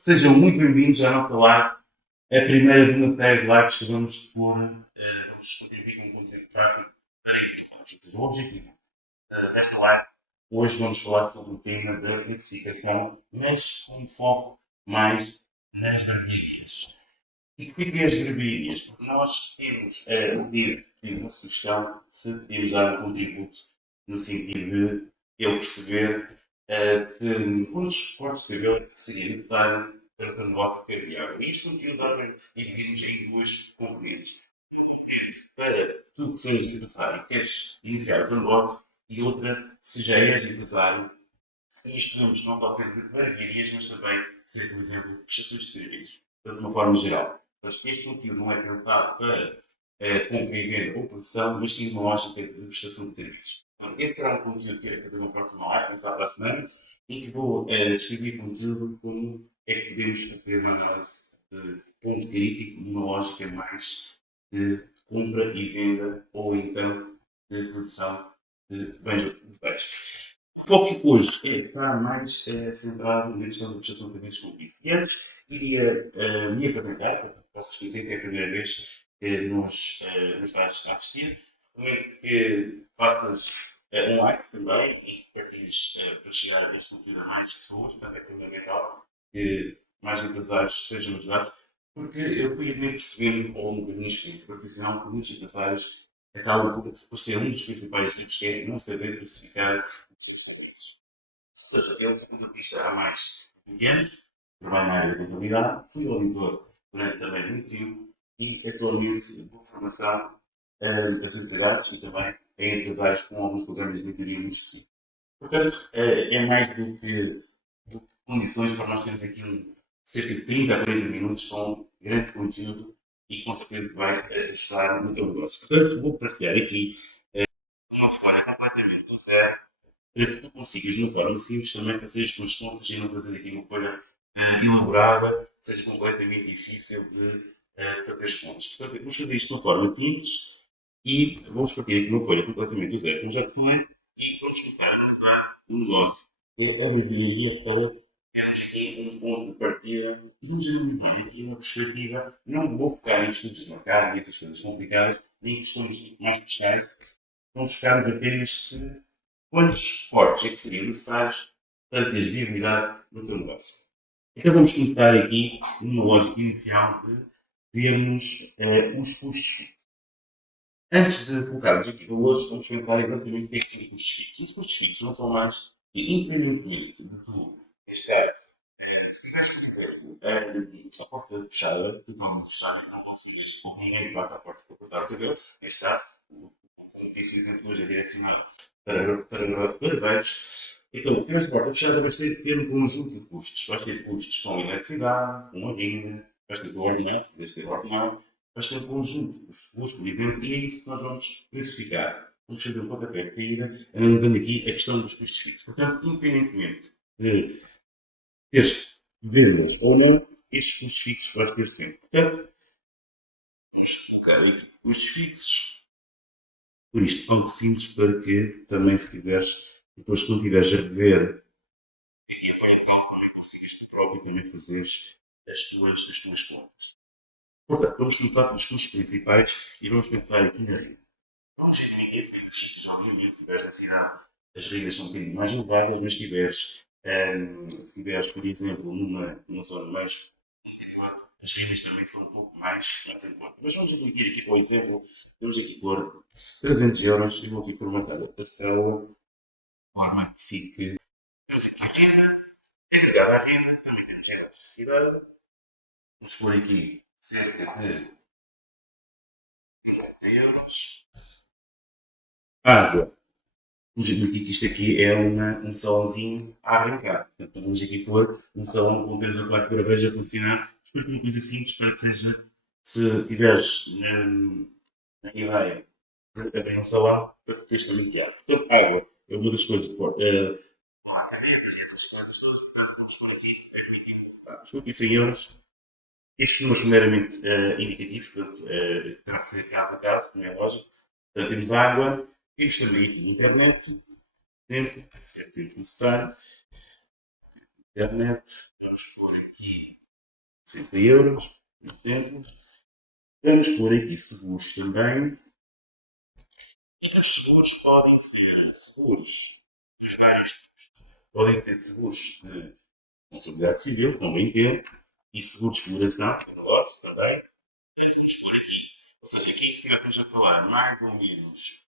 Sejam muito bem-vindos à nossa live, a primeira de uma série de lives que vamos expor, vamos contribuir com um conteúdo prático para o objetivo. Nesta live, hoje vamos falar sobre o tema da classificação, mas com um foco mais nas barbearias. E porquê as barbearias? Porque nós temos pedido uma sugestão se podíamos dar um contributo no sentido de eu perceber se quantos cortes de cabelo seria necessário para o seu negócio ser viável. E isto podemos dar e dividimos em duas componentes. Para tu que sejas empresário e queres iniciar o teu negócio, e outra, se já és empresário, e isto podemos não só ter barbearias, mas também ser, por exemplo, prestações de serviços, de uma forma geral. Mas este conteúdo não é pensado para compra e venda ou produção, mas sim uma lógica de prestação de serviços. Então, esse será um conteúdo que irei fazer uma próxima live, pensar para a semana, em que vou distribuir conteúdo como é que podemos fazer uma análise de ponto crítico, numa lógica mais de compra e venda, ou então de produção de bens de peixe. O foco hoje está mais centrado na questão da prestação de serviços públicos. E antes, iria me apresentar, para que possas conhecer que é a primeira vez que nos estás a assistir. Também que faças um like também e partilhes para chegar a este conteúdo a mais pessoas. Portanto, é fundamental que mais empresários sejam ajudados, porque eu fui percebendo ao longo da minha experiência profissional que muitos empresários acabam por ser um dos principais riscos, que é não saber classificar os seus serviços. Ou seja, eu, segundo a pista há mais de 20 anos, trabalho na área da contabilidade, fui auditor durante também muito tempo e atualmente dou formação a desempregados e também a empresários com alguns programas de mentoria muito específicos. Portanto, é mais do que condições para nós termos aqui cerca de 30 a 40 minutos com grande conteúdo e com certeza que vai estar no teu negócio. Portanto, vou partilhar aqui uma folha completamente do zero para que tu consigas, de uma forma simples, também fazer as tuas contas e não fazer aqui uma folha elaborada, que seja completamente difícil de fazer as contas. Portanto, vamos fazer isto de uma forma simples e vamos partir aqui uma folha completamente do zero, como já te falei, e vamos começar a analisar o negócio. A bibliografia para termos aqui um ponto de partida e vamos analisar aqui uma perspectiva. Não vou focar em estudos de mercado e essas coisas complicadas, nem questões mais pescais. Vamos focar apenas se quantos cortes é que seriam necessários para ter viabilidade no teu negócio. Então vamos começar aqui numa lógica inicial de vermos os custos fixos. Antes de colocarmos aqui valores, vamos pensar exatamente o que é que são os custos fixos. Os custos fixos não são mais que, independentemente de tu, neste caso, se tiveres, por exemplo, a porta fechada, totalmente fechada, e não consigas, ou ninguém bate à porta para cortar o cabelo, neste caso, como disse o exemplo hoje, é direcionado para barbeiros. Então, se tiveres a porta fechada, vais ter que ter um conjunto de custos. Vais ter custos com eletricidade, com a renda, vais ter com o ordenado, se quiseres ter ordenado, vais ter um conjunto de custos, por exemplo, e é isso que nós vamos classificar. Vamos fazer um pontapé de saída, analisando aqui a questão dos custos fixos. Portanto, independentemente de teres vendas ou não, estes custos fixos vais ter sempre. Portanto, vamos colocar aqui custos fixos. Por isto, algo simples para que também, se quiseres, depois quando estiveres a rever aqui a folha de cálculo, também consigas tu próprio também fazeres as tuas contas. Portanto, vamos começar pelos custos principais e vamos pensar aqui na renda. Vamos diminuir pelos sítios, obviamente, se estiveres na cidade, as rendas são um bocadinho mais elevadas, mas se estiveres, por exemplo, numa zona mais interior, as rendas também são um pouco mais em conta. Mas vamos incluir aqui para o exemplo, vamos aqui pôr 300 euros e vou aqui formatar a célula de forma que fique. Temos aqui a renda, agregada à renda, também temos a eletricidade. Vamos pôr aqui cerca de 50 euros. Água. Vamos admitir que isto aqui é um salãozinho a arrancar. Portanto, vamos aqui pôr um salão com 3 ou 4 graveis a funcionar. Espero que uma coisa simples para que seja, se tiveres na ideia de abrir um salão, para que depois também que há. Portanto, água é uma das coisas que pôr. Essas coisas todas, portanto, vamos pôr aqui, admitindo, estou aqui 100 euros. Estes números são meramente indicativos, portanto, terá que ser caso a caso, como é lógico. Portanto, temos água, temos também aqui internet, tempo necessário. internet. Vamos pôr aqui 60 euros, por exemplo. Vamos pôr aqui seguros também. Os seguros podem ser seguros dos vários tipos. Podem ser seguros de responsabilidade civil, também ter, e seguros de exploração, do negócio também. Vamos pôr aqui. Ou seja, aqui estivéssemos a falar mais ou menos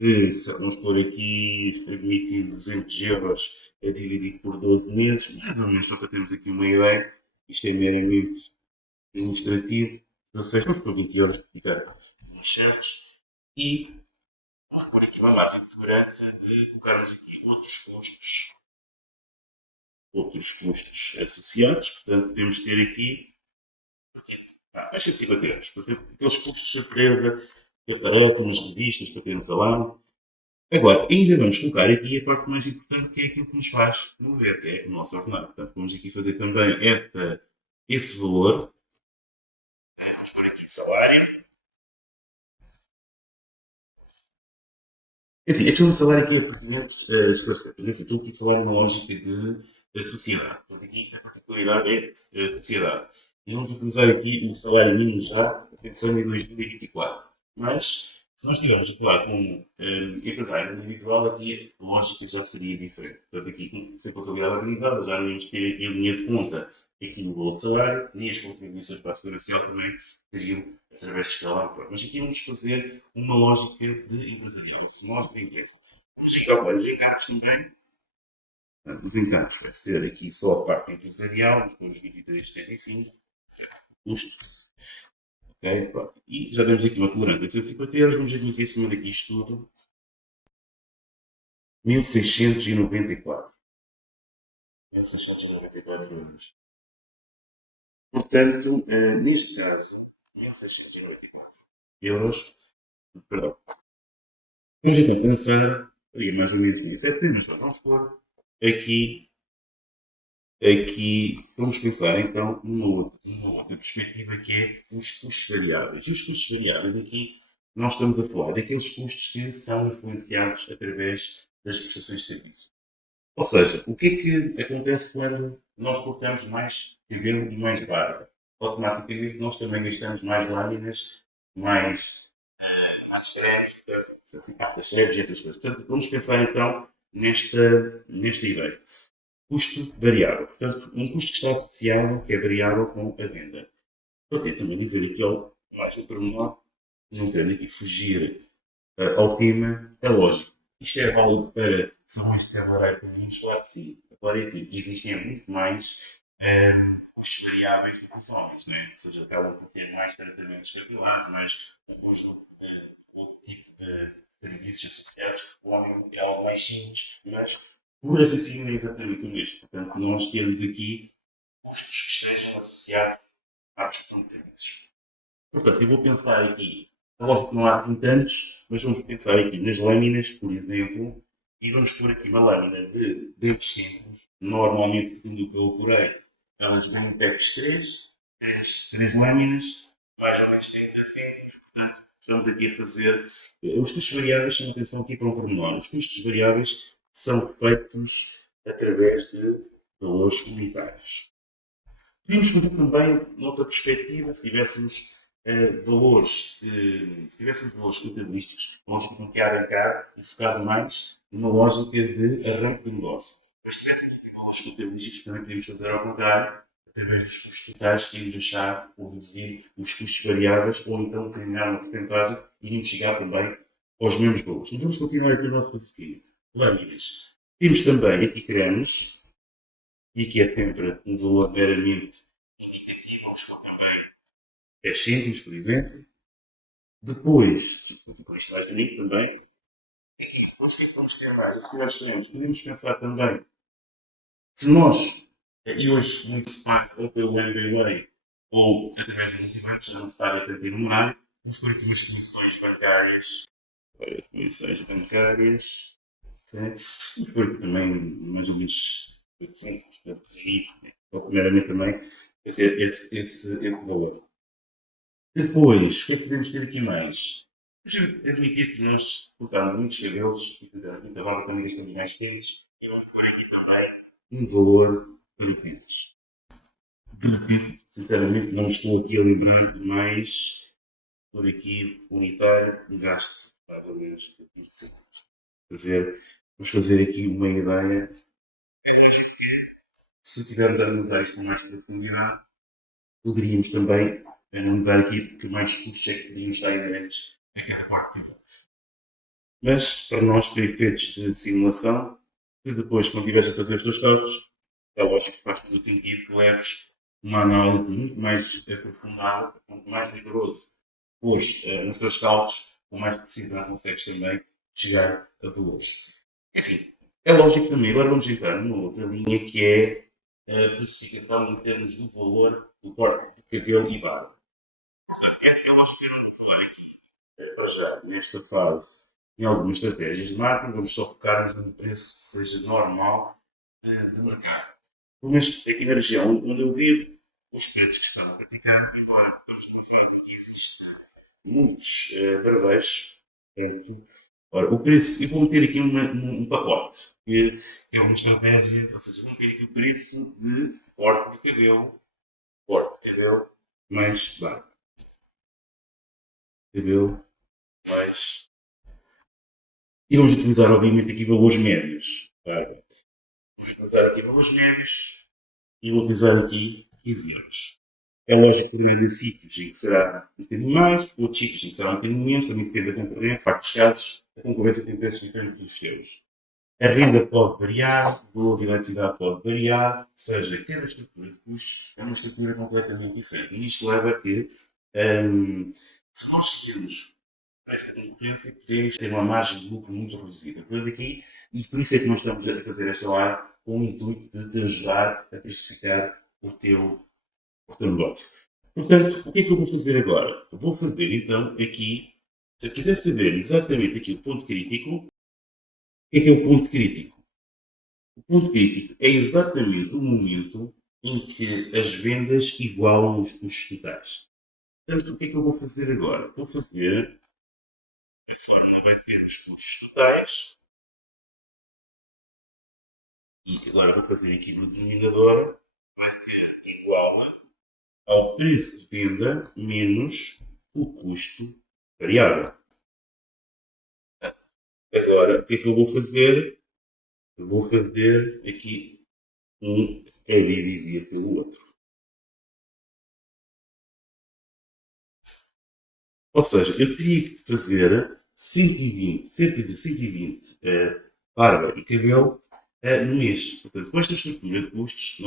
de, vamos pôr aqui, admitido 200 euros é dividido por 12 meses, mais ou menos só para termos aqui uma ideia. Isto é meramente administrativo. 16, vamos por 20 euros para ficar nos certos. E vamos pôr aqui uma margem de segurança de colocarmos aqui outros custos associados. Portanto, temos de ter aqui acho que 50 euros. Portanto, aqueles custos de surpresa que aparecem nas revistas para termos a lá. Agora, ainda vamos colocar aqui a parte mais importante, que é aquilo que nos faz mover, que é o nosso ordenado. Portanto, vamos aqui fazer também esse valor. Vamos pôr aqui salário. Assim, a questão do salário aqui é pertinente esclarecer. Porque assim, estou aqui a falar numa lógica de sociedade. Portanto, aqui a particularidade é a sociedade. E vamos utilizar aqui o salário mínimo já, pensando em 2024. Mas, se nós estivermos a falar com empresário individual, aqui a lógica já seria diferente. Portanto, aqui, sem contabilidade organizada, já não íamos ter aqui a linha de conta aqui no valor de salário, nem as contribuições para a segurança social também teriam através de escalar. Mas aqui vamos fazer uma lógica de empresarial, ou seja, uma lógica de empresa. Então, os encargos também. Os encargos vai ter aqui só a parte empresarial, depois 23,75, custos. Ok, pronto. E já temos aqui uma tolerância de 150 euros, vamos aqui em cima daqui isto tudo. 1694. 1694 euros. Portanto, neste caso, 1694 euros. Perdão. Vamos então pensar, mais ou menos nisso. Mas vamos pôr aqui vamos pensar então numa outra perspectiva que é os custos variáveis. E os custos variáveis aqui nós estamos a falar daqueles custos que são influenciados através das prestações de serviço. Ou seja, o que é que acontece quando nós cortamos mais cabelo e mais barba? Automaticamente nós também gastamos mais lâminas, mais cremes, e essas coisas. Portanto, vamos pensar então nesta ideia. Custo variável. Portanto, um custo que está associado, que é variável com a venda. Pode também dizer aquele mais no pormenor, não querendo aqui fugir ao tema, é lógico. Isto é válido para salões de cabeleireiro femininos, claro que sim. Agora é assim, existem muito mais custos variáveis do que os homens, não é? Ou seja, acabam por ter mais tratamentos capilares, mais um conjunto de tipo de serviços associados. O homem é algo mais simples, mas o raciocínio é exatamente o mesmo. Portanto, nós temos aqui custos que estejam associados à prestação de serviços. Portanto, eu vou pensar aqui, lógico que não há assim tantos, mas vamos pensar aqui nas lâminas, por exemplo, e vamos pôr aqui uma lâmina de dentes simples, normalmente, segundo o que eu apurei, elas vêm em PEX 3, três lâminas, mais ou menos 30 cêntimos, portanto, estamos aqui a fazer. Os custos variáveis, chamam atenção aqui para um pormenor. Os custos variáveis são feitos através de valores unitários. Podíamos fazer também, noutra perspectiva, se tivéssemos se tivéssemos valores contabilísticos, vamos aqui arrancar e focado mais numa lógica de arranque de negócio. Mas se tivéssemos valores contabilísticos, também podíamos fazer ao contrário, através dos custos totais, que íamos achar ou reduzir os custos variáveis, ou então determinar uma porcentagem e íamos chegar também aos mesmos valores. Mas vamos continuar aqui o nosso raciocínio. Lâminas. Temos também aqui cremes, e que é sempre um valor meramente indicativo, eles vão também 10 cêntimos, por exemplo. Depois, com isto mais bonito também, depois o que é que vamos ter mais? Se nós queremos, podemos pensar também, se nós, e hoje muito se paga ou pelo MBWay ou através do multibanco, já não se paga tanto enumerário, vamos pôr aqui umas comissões bancárias. Comissões bancárias. Vamos pôr aqui também mais ou menos 800, ou primeiramente também esse valor. Depois, o que é que podemos ter aqui mais? Vamos admitir que nós cortamos muitos cabelos e fizemos muita barba, também gastamos mais quentes. E vamos pôr aqui também um valor De repente, sinceramente, não estou aqui a lembrar de mais por aqui unitário e gasto mais ou menos de 20 segundos. Vamos fazer aqui uma ideia. Se tivermos a analisar isto com mais profundidade, poderíamos também analisar aqui que mais custos é que poderiam estar inerentes a cada parte. Mas, para nós, para efeitos de simulação, se depois, quando estiveres a fazer os teus cálculos, é lógico que faz todo o sentido que leves uma análise muito mais aprofundada, muito mais rigoroso. Pois, nos teus cálculos, com mais precisão, consegues também chegar a valores. É assim, é lógico também, agora vamos entrar numa outra linha que é a precificação em termos do valor do corte de cabelo e barba. É lógico que eu não vou falar aqui, para já, nesta fase, em algumas estratégias de marketing, vamos só focar-nos num preço que seja normal de mercado. Pelo menos aqui na região onde eu vivo, os preços que estão a praticar, embora estamos numa fase em que existe muitos barbeiros, portanto, ora, o preço, eu vou meter aqui um pacote, que é uma estratégia, ou seja, vou meter aqui o preço de corte de cabelo mais barba. Cabelo mais. E vamos utilizar, obviamente, aqui valores médios. Tá? Vamos utilizar aqui valores médios e vou utilizar aqui 15 euros. É lógico que haverá sítios em que será um bocadinho mais, outros sítios em que será um bocadinho menos, também depende da concorrência. Em facto dos casos, a concorrência tem preços diferentes dos seus. A renda pode variar, o valor de eletricidade pode variar, ou seja, cada estrutura de custos é uma estrutura completamente diferente. E isto leva a que, se nós seguirmos esta concorrência, podemos ter uma margem de lucro muito reduzida. Por aqui, e por isso é que nós estamos a fazer esta live com o intuito de te ajudar a precificar o teu negócio. Portanto, o que é que eu vou fazer agora? Eu vou fazer então aqui, se eu quiser saber exatamente aqui o ponto crítico, o que é o ponto crítico? O ponto crítico é exatamente o momento em que as vendas igualam os custos totais. Portanto, o que é que eu vou fazer agora? Vou fazer, a fórmula vai ser os custos totais, e agora vou fazer aqui no denominador, vai ser igual ao preço de venda menos o custo variável. Agora, o que é que eu vou fazer? Eu vou fazer aqui um é dividir pelo outro. Ou seja, eu teria que fazer 120, cerca de 120 barba e cabelo no mês. Portanto, com esta estrutura de custos,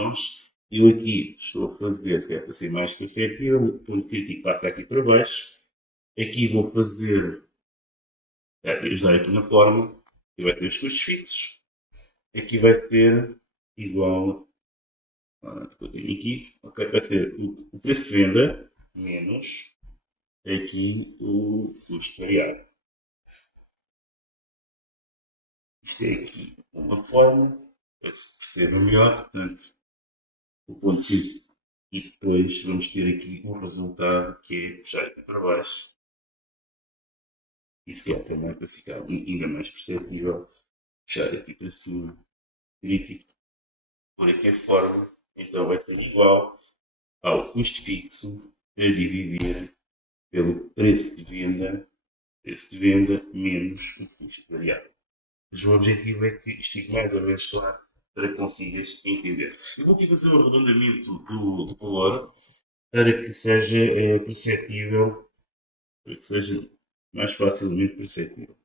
eu aqui estou a fazer, se calhar para ser mais perceptível, o ponto crítico passa aqui para baixo. Aqui vou fazer, eu já aqui na forma, e vai ter os custos fixos. Aqui vai ser igual, eu tenho aqui, ok, vai ser o preço de venda menos aqui o custo variável. Isto é aqui uma forma para que se perceba melhor, portanto, o ponto crítico. E depois vamos ter aqui um resultado que é puxar aqui para baixo. Isso que é também para ficar ainda mais perceptível. Puxar aqui para cima, crítico, por aqui a forma. Então vai ser igual ao custo fixo a dividir pelo preço de venda menos o custo variável. Mas o objetivo é que isto fique mais ou menos claro para que consigas entender. Eu vou aqui fazer o arredondamento do valor para que seja perceptível, para que seja mais facilmente perceptível.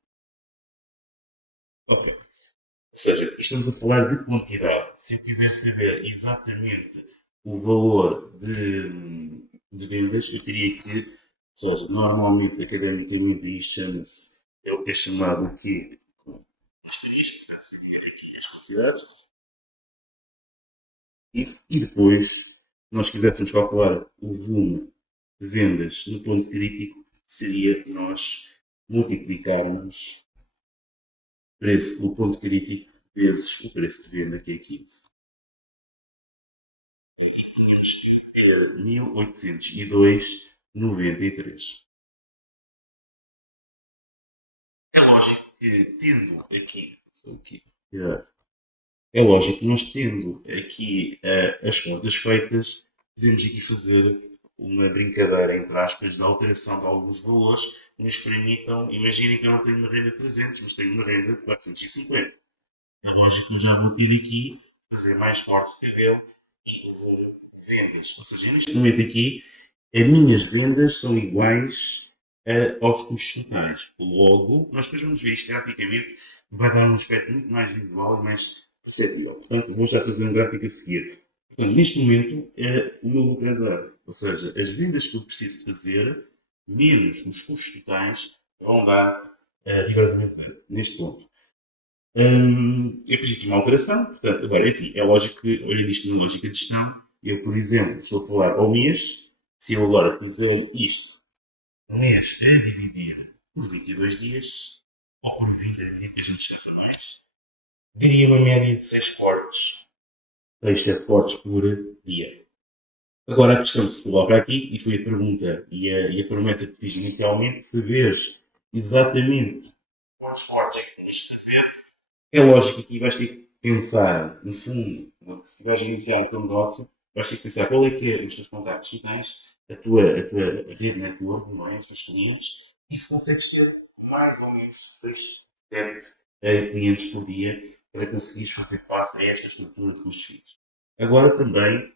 Ok. Ou seja, estamos a falar de quantidade. Se eu quiser saber exatamente o valor de vendas, eu teria que, ou seja, normalmente, academicamente, isto chama-se, é o que é chamado aqui, aqui as quantidades, e depois, nós quiséssemos calcular o volume de vendas no ponto crítico, seria nós multiplicarmos o ponto crítico vezes o preço de venda, que é 15. Tínhamos que ter 1802,93. É lógico que, tendo aqui, É lógico que nós tendo aqui as contas feitas, podemos aqui fazer uma brincadeira, entre aspas, de alteração de alguns valores que nos permitam, imaginem que eu não tenho uma renda de 300, mas tenho uma renda de 450. É lógico que eu já vou ter aqui, fazer mais cortes de cabelo e fazer vendas. Ou seja, neste momento aqui, as minhas vendas são iguais aos custos totais. Logo, nós depois vamos ver isto graficamente, vai dar um aspecto muito mais visual e mais perceptível. Portanto, vou já fazer um gráfico a seguir. Portanto, neste momento, o meu lucro é zero. Ou seja, as vendas que eu preciso fazer, menos os custos totais, vão dar rigorosamente zero. Neste ponto. Eu fiz aqui uma alteração, portanto, agora, enfim, é lógico que, olhando isto na lógica de gestão, eu, por exemplo, estou a falar ao mês, se eu agora fizer isto, um mês a dividir por 22 dias, ou por 20 a dividir, que a gente descansa mais, daria uma média de 6 cortes, 6, 7 cortes por dia. Agora, a questão que se coloca aqui, e foi a pergunta e a promessa que fiz inicialmente, saberes exatamente quantos cortes é que tens que fazer. É lógico que aqui vais ter que pensar, no fundo, se vais iniciar o teu negócio, vais ter que pensar qual é que é os teus contactos que tens, a tua rede network, não é? Os teus clientes, e se consegues ter mais ou menos 6, 7 clientes por dia para conseguires fazer face a esta estrutura de custos fixos. Agora também,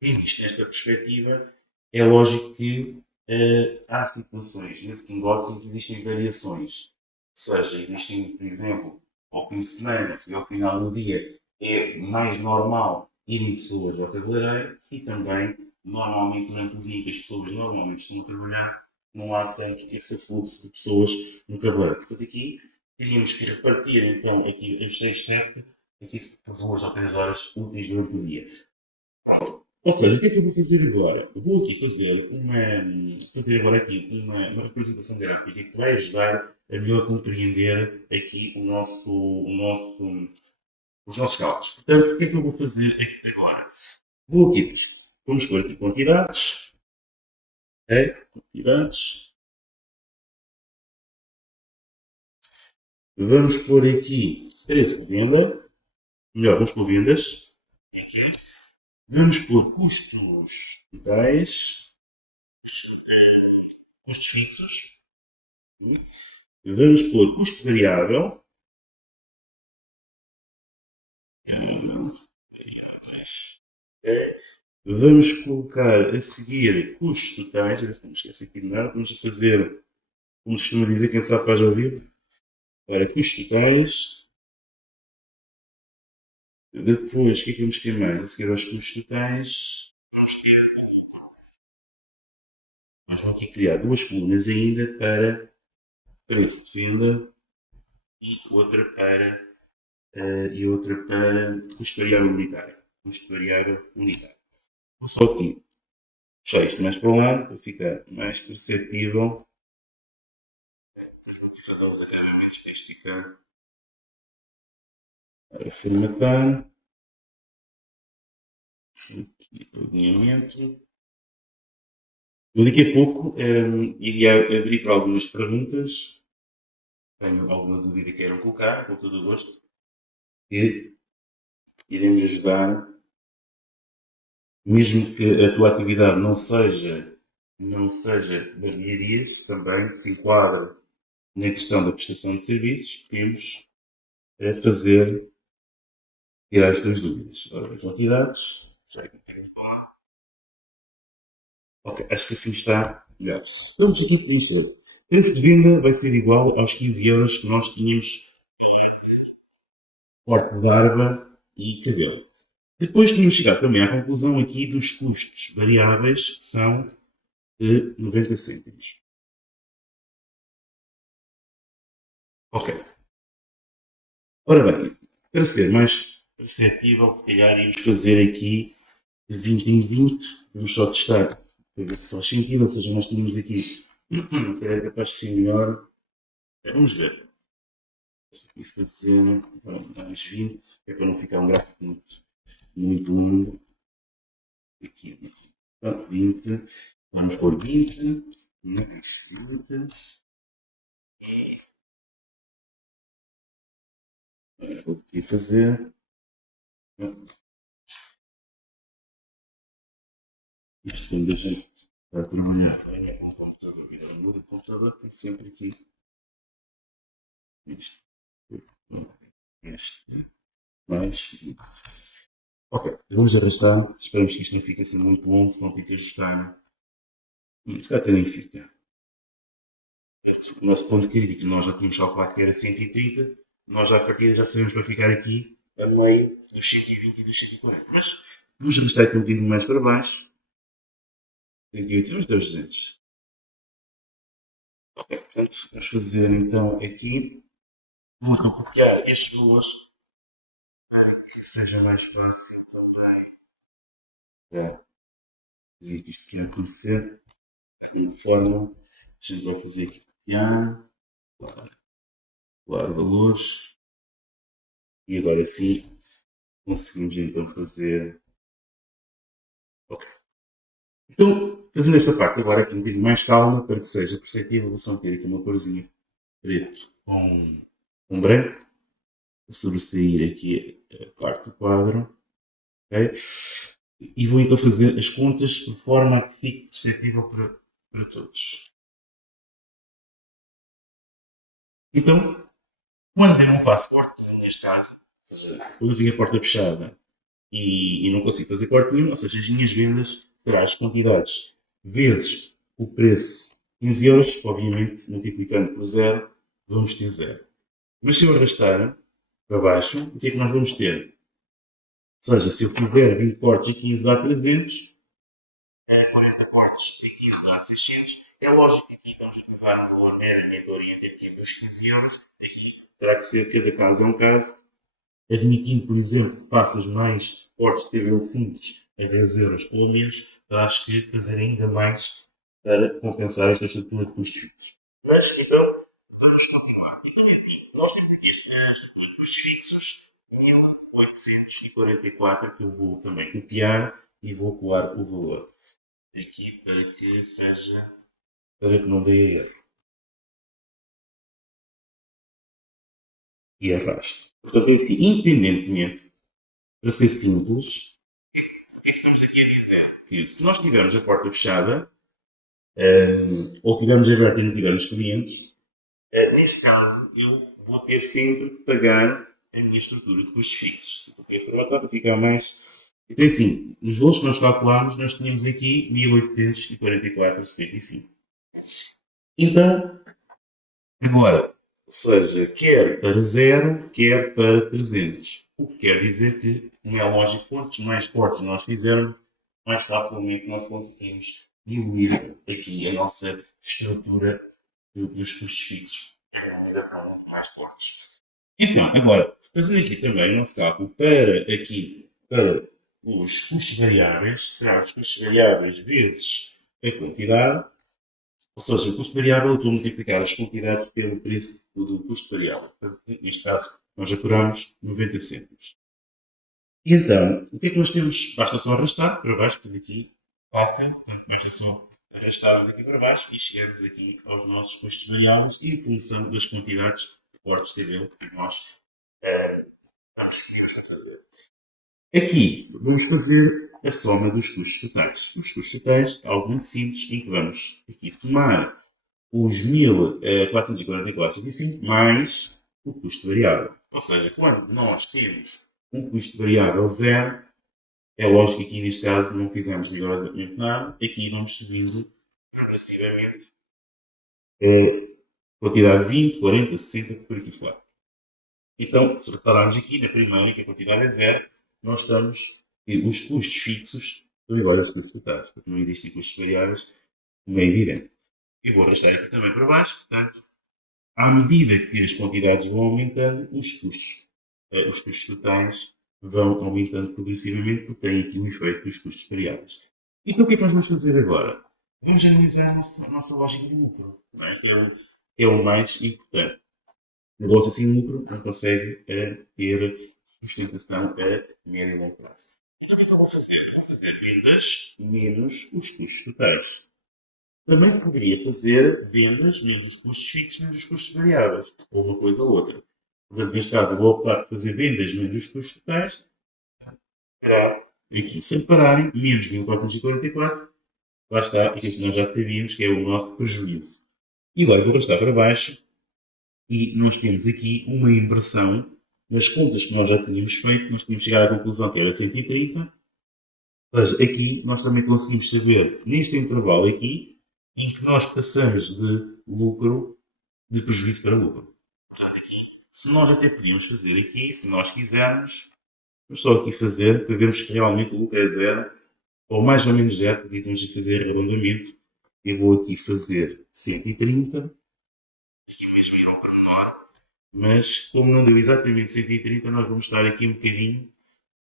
tendo isto nesta perspectiva, é lógico que há situações nesse negócio em que existem variações. Ou seja, existem, por exemplo, ao fim de semana e ao final do dia, é mais normal irem pessoas ao cabeleireiro e também, normalmente, durante o dia em que as pessoas normalmente estão a trabalhar, não há tanto esse fluxo de pessoas no cabeleireiro. Portanto, aqui teríamos que repartir, então, aqui os 6, 7, aqui por 2 ou 3 horas úteis durante o dia. Ou seja, o que é que eu vou fazer agora? Eu vou aqui fazer agora aqui uma representação gráfica que vai ajudar a melhor compreender aqui os nossos cálculos. Portanto, o que é que eu vou fazer aqui agora? Vou aqui, vamos pôr aqui quantidades. Ok? Quantidades. Vamos pôr aqui preço de venda. Melhor, vamos pôr vendas. Aqui. Vamos pôr custos totais. Custos fixos. Vamos pôr custo variável. Variáveis. Vamos colocar a seguir custos totais. Não me esquece aqui de nada. Vamos fazer, como se costuma dizer, quem sabe faz ao vivo. Para custos totais. Depois, o que é que vamos ter mais? A seguir aos custos totais. Nós vamos aqui criar duas colunas ainda para preço de venda e outra para custo variável unitário. Custo variável unitário. Só aqui. Puxar isto mais para o lado para ficar mais perceptível. Vamos fazer os acabamentos para esticar. Para formatar. Aqui, alinhamento. Eu daqui a pouco iria abrir para algumas perguntas. Tenho alguma dúvida que queiram colocar, com todo o gosto. E iremos ajudar, mesmo que a tua atividade não seja barbearias, também se enquadra na questão da prestação de serviços, podemos fazer, tirar as tuas dúvidas. Ora, as quantidades. Ok, acho que assim está melhor. Vamos aqui preencher. O preço de venda vai ser igual aos 15 euros que nós tínhamos corte de barba e cabelo. Depois podemos chegar também à conclusão aqui dos custos variáveis, que são de 90 cêntimos. Ok. Ora bem, para ser mais perceptível, se calhar íamos fazer aqui de 20 em 20. Vamos só testar para ver se faz sentido. Ou seja, nós tínhamos aqui, se calhar é capaz de ser melhor. Vamos ver. E fazer mais 20, que é para não ficar um gráfico muito longo. Aqui, então, 20. Vamos pôr 20. Mais 20. Vou aqui fazer. Isto quando a gente está a trabalhar com o computador e não muda o computador, tem sempre aqui isto. Este. Mais. Ok, vamos arrastar. Esperamos que isto não fique assim muito longo, senão tem que ajustar. Se calhar até nem fica. O nosso ponto crítico, nós já tínhamos calculado que era 130. Nós já a partida já sabemos para ficar aqui a meio dos 120 e dos 140. Mas vamos arrastar aqui um bocadinho mais para baixo. 108, vamos dar os 200. Ok, portanto, vamos fazer então aqui. Vamos copiar estes valores para que seja mais fácil também. É, dizer que isto aqui vai acontecer de uma forma. A gente vai fazer aqui copiar. Claro, valores. E agora sim conseguimos então fazer. Ok. Então, fazendo esta parte agora aqui um bocadinho mais calma para que seja perceptível, vou só ter aqui uma corzinha preto com branco, a sobressair aqui a parte do quadro. Okay? E vou então fazer as contas de forma a que fique perceptível para todos. Então, quando eu não faço corte, neste caso, ou seja, quando eu tenho a porta fechada e não consigo fazer corte nenhum, ou seja, as minhas vendas serão as quantidades vezes o preço 15 euros, obviamente multiplicando por zero, vamos ter zero. Mas se eu arrastar para baixo, o que é que nós vamos ter? Ou seja, se eu tiver 20 cortes e 15 dá 300, 40 cortes e 15 dá 600, é lógico que aqui estamos a utilizar um valor meramente orientativo dos 15 euros, aqui terá que ser cada caso é um caso, admitindo, por exemplo, que passas mais cortes de cabelo simples a 10 euros ou menos, terás que fazer ainda mais para compensar esta estrutura de custos fixos. Mas, então, vamos continuar. Então, assim, nós temos aqui a estrutura de custos fixos 1844, que eu vou também copiar e vou colar o valor aqui para que seja, para que não dê erro. E arraste. Portanto, assim, independentemente, para ser simples, o que é que estamos aqui a dizer? Que se nós tivermos a porta fechada, ou tivermos aberta e não tivermos clientes, neste caso eu vou ter sempre que pagar a minha estrutura de custos fixos. Para ficar mais. Então, assim, nos valores que nós calculámos, nós tínhamos aqui 1844,75. Então, agora, ou seja, quer para 0, quer para 300. O que quer dizer que, como é lógico, quantos mais cortes nós fizermos, mais facilmente nós conseguimos diluir aqui a nossa estrutura dos custos fixos. Ainda para muito mais cortes. Então, agora, fazer aqui também o nosso cálculo para os custos variáveis, será os custos variáveis vezes a quantidade. Ou seja, o custo variável, eu estou a multiplicar as quantidades pelo preço do custo variável. Neste caso, nós apuramos 90 cêntimos. E então, o que é que nós temos? Basta só arrastar para baixo, porque aqui basta, basta só arrastarmos aqui para baixo e chegamos aqui aos nossos custos variáveis e em função das quantidades de cortes de cabelo que nós vamos fazer. Aqui, vamos fazer a soma dos custos totais. Os custos totais é algo muito simples, em que vamos aqui somar os 1444,75 mais o custo variável. Ou seja, quando nós temos um custo variável zero, é lógico que aqui neste caso não fizemos rigorosamente nada, aqui vamos subindo progressivamente quantidade 20, 40, 60, por aqui fora. Então, se repararmos aqui na primeira, que a quantidade é zero, nós estamos, os custos fixos são iguais aos custos totais, porque não existem custos variáveis, como é evidente. E vou arrastar aqui também para baixo, portanto, à medida que as quantidades vão aumentando, os custos totais vão aumentando progressivamente, porque tem aqui o efeito dos custos variáveis. Então, o que é que nós vamos fazer agora? Vamos analisar a nossa lógica de lucro, que é o mais importante. O negócio sem lucro não consegue ter sustentação a médio e longo prazo. Então, o que é que eu vou fazer? Vou fazer vendas menos os custos totais. Também poderia fazer vendas menos os custos fixos menos os custos variáveis, ou uma coisa ou outra. Portanto, neste caso, eu vou optar por fazer vendas menos os custos totais aqui, sem repararem, menos 1444, lá está, aquilo que nós já sabíamos, que é o nosso prejuízo. E agora vou arrastar para baixo e nós temos aqui uma inversão nas contas que nós já tínhamos feito, nós tínhamos chegado à conclusão que era 130, mas aqui nós também conseguimos saber, neste intervalo aqui, em que nós passamos de lucro, de prejuízo para lucro. Portanto, aqui, se nós até podíamos fazer aqui, se nós quisermos, vamos só aqui fazer, para vermos que realmente o lucro é zero, ou mais ou menos zero, porque temos de fazer arredondamento. Eu vou aqui fazer 130, aqui mesmo ir ao pormenor, mas como não deu exatamente 130, nós vamos estar aqui um bocadinho,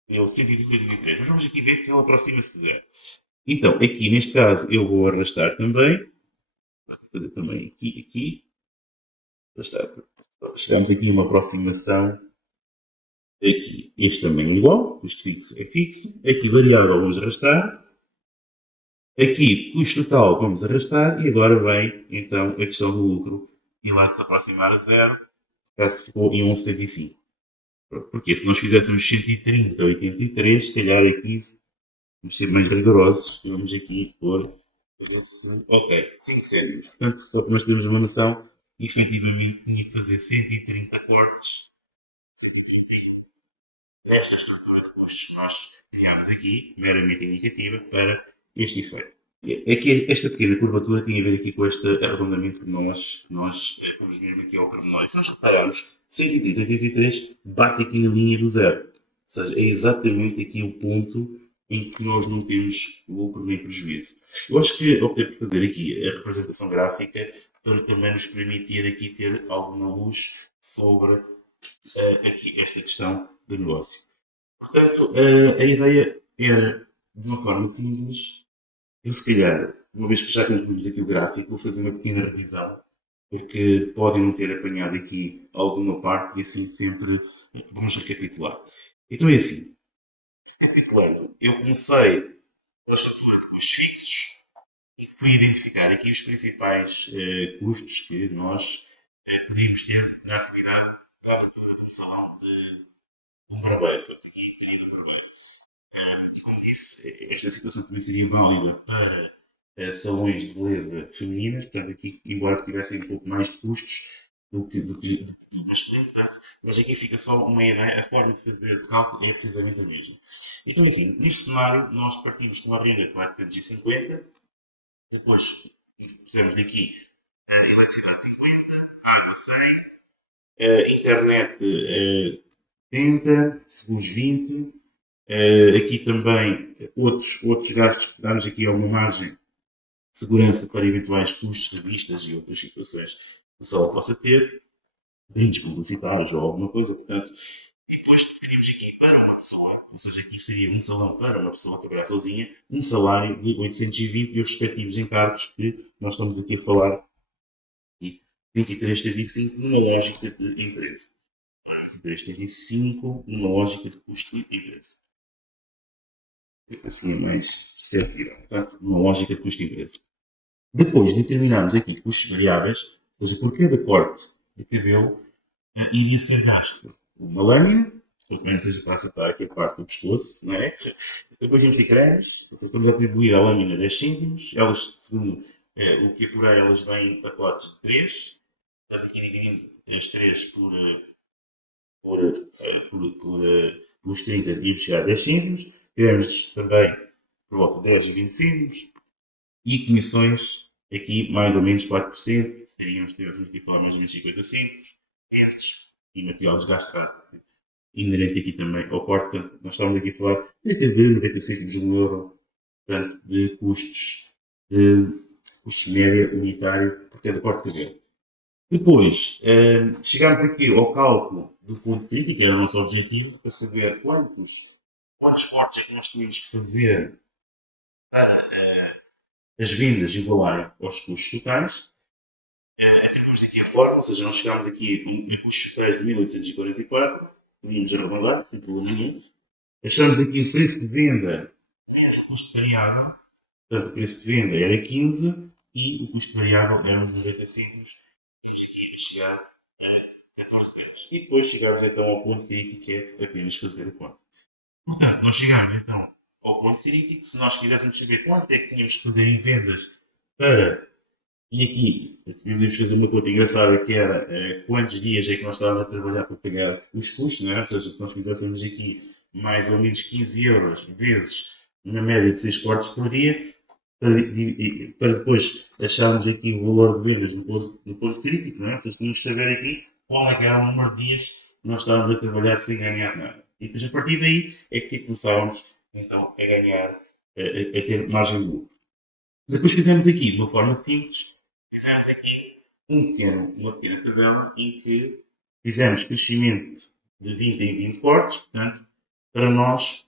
é o 133, mas vamos aqui ver que ele aproxima-se de zero. Então, aqui neste caso, eu vou arrastar também, vou fazer também aqui, arrastar. Chegamos aqui a uma aproximação. Aqui, este também é igual, custo fixo é fixo. Aqui, variável, vamos arrastar. Aqui, custo total, vamos arrastar. E agora vem, então, a questão do lucro. E lá de aproximar a zero, caso que ficou em 11,75. Porque se nós fizéssemos 130, 83, se calhar aqui vamos ser mais rigorosos. Vamos aqui pôr esse. Ok, 5 cêntimos. Portanto, só para nós termos uma noção, efetivamente tinha que fazer 130 cortes nesta estrutura de custos que nós criámos aqui, meramente indicativa, para este efeito. Aqui, esta pequena curvatura tem a ver aqui com este arredondamento que nós vamos mesmo aqui ao pormenor. E se nós repararmos, 130 e 83 bate aqui na linha do zero. Ou seja, é exatamente aqui o ponto em que nós não temos lucro nem prejuízo. Eu acho que optei por fazer aqui a representação gráfica para também nos permitir aqui ter alguma luz sobre aqui esta questão do negócio. Portanto, a ideia era, de uma forma simples, eu se calhar, uma vez que já concluímos aqui o gráfico, vou fazer uma pequena revisão, porque podem não ter apanhado aqui alguma parte e assim sempre vamos recapitular. Então é assim, recapitulando, eu comecei com a estrutura de custos fixos e fui identificar aqui os principais custos que nós poderíamos ter na atividade da abertura de um salão de um barbeiro. Portanto, aqui seria do barbeiro. E como disse, esta situação também seria válida para salões de beleza femininas, portanto, aqui, embora tivessem um pouco mais de custos do masculino, portanto, mas aqui fica só uma ideia, a forma de fazer o cálculo é precisamente a mesma. Então, assim, neste cenário, nós partimos com a renda de 450, depois pusemos daqui a eletricidade 50, água 100, internet 30, seguros 20, aqui também outros gastos que damos aqui a uma margem de segurança para eventuais custos, revistas e outras situações que o salão possa ter, brindes publicitários ou alguma coisa, portanto, e depois teríamos aqui para uma pessoa, ou seja, aqui seria um salão para uma pessoa trabalhar sozinha, um salário de 820 e os respectivos encargos que nós estamos aqui a falar, e 23,75 numa lógica de empresa. 23,75 numa lógica de custo de empresa. Assim é mais perceptível. Portanto, uma lógica de custo de empresa. Depois determinamos aqui custos variáveis, ou seja, por cada corte de cabelo iria ser gasto uma lâmina, pelo menos seja para acertar aqui a parte do pescoço, não é? Depois temos cremes, vamos atribuir à lâmina 10 cêntimos, elas, segundo o que apurei, elas vêm em pacotes de 3, portanto aqui dividindo as 3 pelos 30 e chegar a 10 cêntimos, cremes também por volta de 10 a 20 cêntimos, e comissões aqui mais ou menos 4%, teríamos aqui a falar mais ou menos 50 cêntimos, entes e material desgastado inerente aqui também ao corte. Portanto, nós estamos aqui a falar de cerca de 90 cêntimos de €1, portanto, de custos média unitário por cada corte de cabelo. Depois, chegamos aqui ao cálculo do ponto crítico, que era o nosso objetivo, para saber quantos cortes é que nós tínhamos que fazer para as vendas igualarem aos custos totais. Temos aqui a forma, ou seja, nós chegámos aqui a custos totais de 1844, podíamos arredondar, sem problema nenhum. Achamos aqui o preço de venda menos o custo variável, portanto, o preço de venda era 15 e o custo variável era uns 90 cêntimos. Temos aqui a chegar a 14 euros. E depois chegámos então ao ponto crítico, que é apenas fazer a conta. Portanto, nós chegámos então ao ponto crítico. Se nós quiséssemos saber quanto é que tínhamos que fazer em vendas para. E aqui podíamos fazer uma conta engraçada que era quantos dias é que nós estávamos a trabalhar para pagar os custos, não é? Ou seja, se nós fizéssemos aqui mais ou menos 15 euros vezes na média de 6 cortes por dia, para depois acharmos aqui o valor de vendas no ponto crítico, não é? Ou seja, tínhamos de saber aqui qual é que era o número de dias que nós estávamos a trabalhar sem ganhar nada. E depois a partir daí é que começávamos então a ganhar, a ter margem de lucro. Depois fizemos aqui de uma forma simples, fizemos aqui uma pequena tabela em que fizemos crescimento de 20 em 20 cortes, portanto, para nós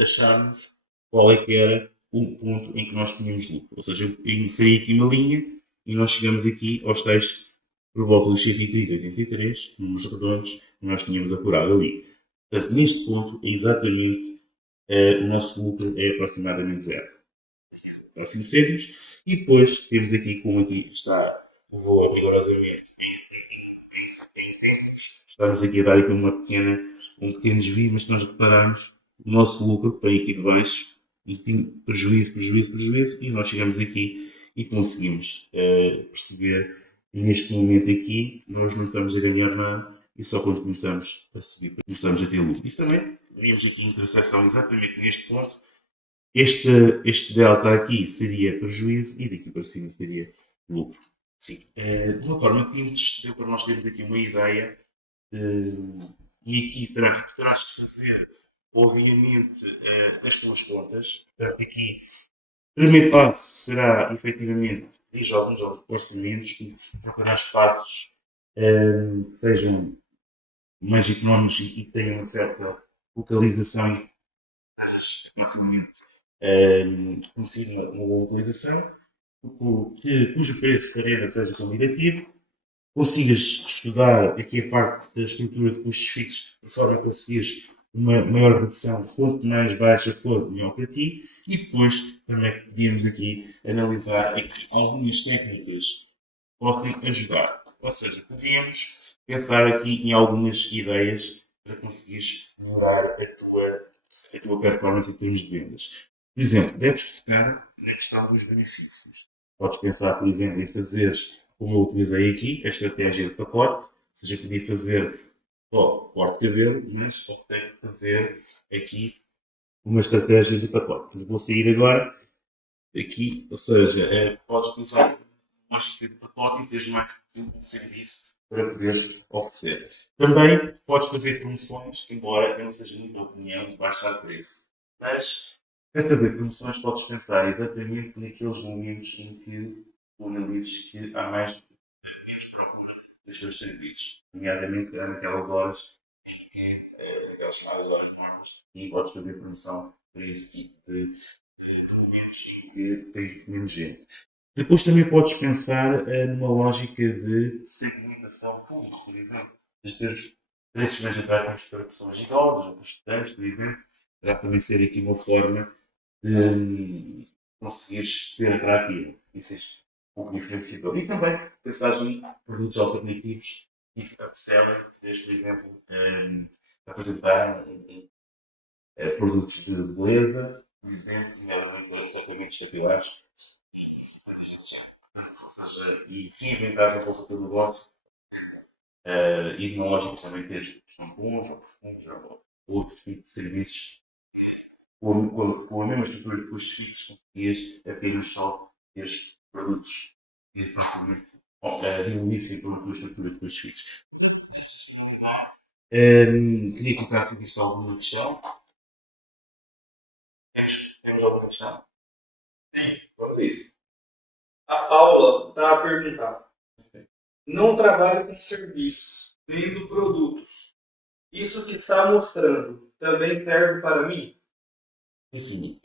acharmos qual é que era o ponto em que nós tínhamos lucro. Ou seja, eu inseri aqui uma linha e nós chegamos aqui aos tais por volta dos 130, 83, números redondos, que nós tínhamos apurado ali. Portanto, neste ponto, é exatamente o nosso lucro é aproximadamente zero. Próximo cêntimos. E depois temos aqui, como aqui está o valor rigorosamente em cêntimos, estamos aqui a dar aqui um pequeno desvio, mas se nós repararmos, o nosso lucro para aqui de baixo, prejuízo, e nós chegamos aqui e conseguimos perceber que neste momento aqui nós não estamos a ganhar nada e só quando começamos a subir, começamos a ter lucro. Isso também, vimos aqui interseção exatamente neste ponto. Este delta aqui seria prejuízo e daqui para cima seria lucro. Sim. De uma forma simples, deu para nós termos aqui uma ideia e aqui terás que fazer, obviamente, as tuas contas. Portanto, aqui, o primeiro passo será, efetivamente, ir alguns orçamentos e procurar espaços que sejam mais económicos e que tenham uma certa localização e facilmente conhecido uma boa localização, cujo preço da renda seja convidativo, consigas estudar aqui a parte da estrutura de custos fixos, de forma a conseguires uma maior redução, quanto mais baixa for, melhor para ti, e depois também podíamos aqui analisar aqui algumas técnicas que podem ajudar. Ou seja, podíamos pensar aqui em algumas ideias para conseguires melhorar a tua performance em termos de vendas. Por exemplo, deves focar na questão dos benefícios. Podes pensar, por exemplo, em fazeres, como eu utilizei aqui, a estratégia de pacote. Ou seja, podia fazer corte de cabelo, mas optei por fazer aqui uma estratégia de pacote. Vou sair agora aqui, ou seja, podes utilizar uma estratégia de pacote e teres mais um serviço para poderes oferecer. Também podes fazer promoções, embora eu não seja muito a opinião de baixar preço. Mas, a fazer promoções, podes pensar exatamente naqueles momentos em que tu analises que há mais menos procura dos teus serviços. Nomeadamente, naquelas horas em que aquelas horas mortas e podes fazer promoção para esse tipo de momentos em que tens menos gente. Depois também podes pensar numa lógica de segmentação pública, por exemplo. De ter preços mais atrativos para pessoas idosas ou para estudantes, por exemplo. Terá também ser aqui uma forma de conseguires ser atrativo e seres um pouco diferenciador. E também pensar em produtos alternativos e upselling, por exemplo, apresentar produtos de beleza, por exemplo, tratamentos capilares. Ou seja, e reinventar a volta do negócio e numa lógica também ter shampoos ou perfumes ou outro tipo de serviços com a mesma estrutura de custos fixos conseguias apenas só ter produtos e facilmente diminuíssem pela tua estrutura de custos fixos. Queria colocar se existe alguma questão. É melhor uma questão? Vamos a isso. A Paula está a perguntar. Não trabalho com serviços, vendo produtos. Isso que está mostrando também serve para mim? Assim,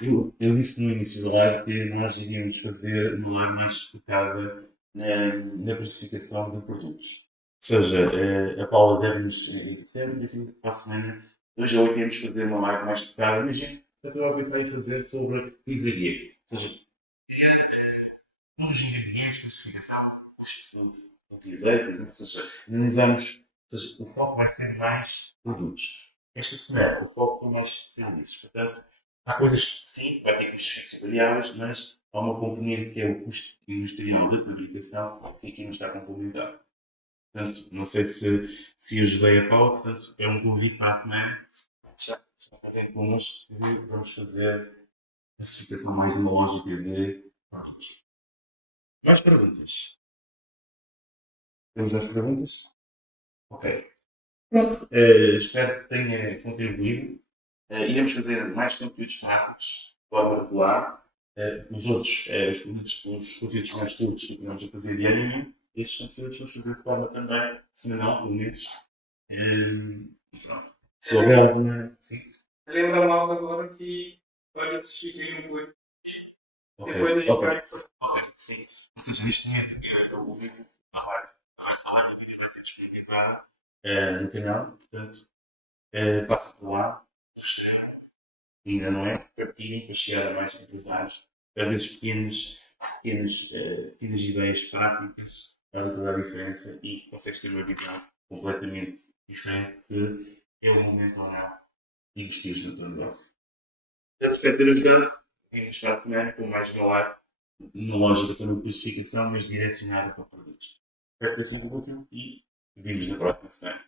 eu disse no início da live que nós iríamos fazer uma live mais focada na precificação de produtos. Ou seja, a Paula deve-nos dizer e assim, para a semana, 2 a 8, iremos fazer uma live mais focada. Imagina, eu estava a pensar em fazer sobre pizzaria. Ou seja, um dos ingredientes de precificação, o pizzeiro, por exemplo, ou seja, analisamos, ou seja, o foco vai ser mais produtos. Esta semana, o foco é mais serviços. Portanto, há coisas que sim, vai ter custos fixos variáveis, mas há uma componente que é o custo industrial da fabricação e aqui não está complementado. Portanto, não sei se ajudei a Paula, portanto, é um convite para a semana. Está fazendo connosco que vamos fazer a certificação mais numa lógica de produtos. Mais perguntas? Temos mais perguntas? Ok. Pronto. Espero que tenha contribuído. Iremos fazer mais conteúdos práticos de forma regular. Os outros, os conteúdos mais todos que vamos a fazer diariamente. Estes conteúdos vamos fazer de forma também semanal, pelo menos. E pronto. Se houver alguma. Sim. Lembra a malta agora que pode assistir Game Boy. Ok. Depois a gente vai. Ok, sim. Ou seja, neste momento, o vídeo vai ser disponibilizado no canal. Portanto, passa por lá. Ainda não é? Partilhem para chegar a mais empresários. Às vezes pequenas ideias práticas fazem toda a diferença e consegues ter uma visão completamente diferente de é o momento ou não investir no teu negócio. Espero ter ajudado. Vimos para a semana com mais uma lógica também de precificação, mas direcionada para produtos. Espero ter sido útil e vimos na próxima semana.